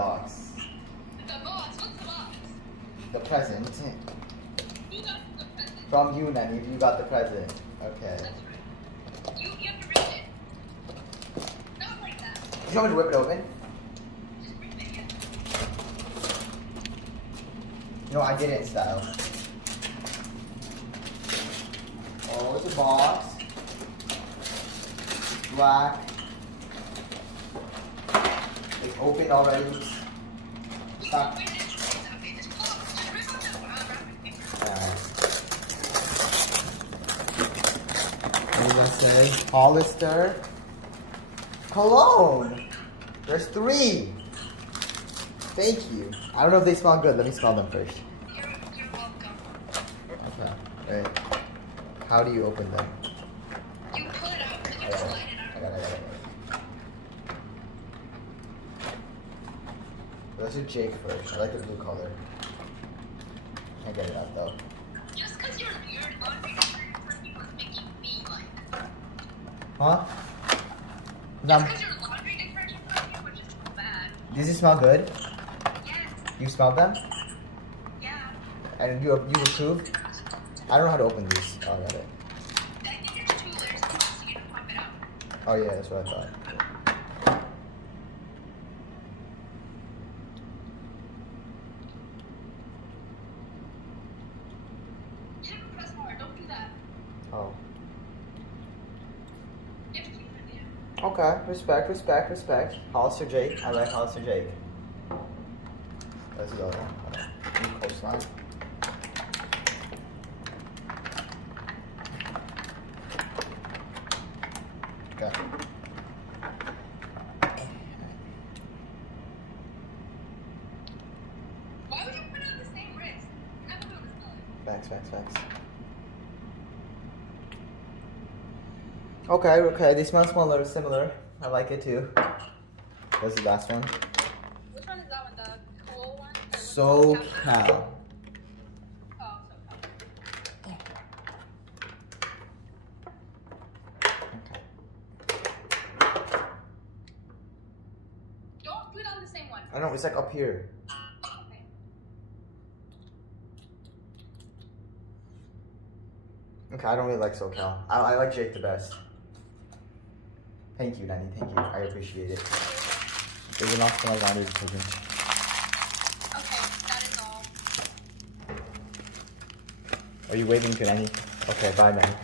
box? The box? What's the box? The present. Who got the present? From you, Nanny. You got the present. Okay. That's right. You have to rip it. Not like that. You want me to whip it open? Just rip it, yeah. No, I did it in style. Oh, it's a box. Black. It's opened already. Stop. Okay, just pull up. Just rip up that wrapping paper. What does that say? Hollister cologne. There's 3. Thank you. I don't know if they smell good. Let me smell them first. You're welcome. Okay. Right. How do you open them? You pull it out. You slide it out. I got it. Let's do Jake first. I like the blue color. Can't get it out though. Just because you're weird, laundry detergent was making me like. Huh? Just because your laundry detergent was just so bad. Does it smell good? Yes. You smelled them? Yeah. And you approve? I don't know how to open these. Oh, I got it. I think there's 2 layers of so you can pump it out. Oh yeah, that's what I thought. You didn't press more. Don't do that. Oh. You have to keep it in. Okay. Respect. Hollister Jake. I like Hollister Jake. Let's go. Coastline. Okay. Why would you put it on the same wrist? You're not gonna be able to smell it. Facts. Okay. They smell a little similar. I like it too. What's the last one? Which one is that one? The cool one? SoCal. Oh, SoCal. Don't put it on the same one. I don't know, it's like up here. Okay. Okay, I don't really like SoCal. I like Jake the best. Thank you, Nanny. Thank you. I appreciate it. It will not smell laundry detergent. Okay, that is all. Are you waving to Nanny? Okay, bye, Nanny.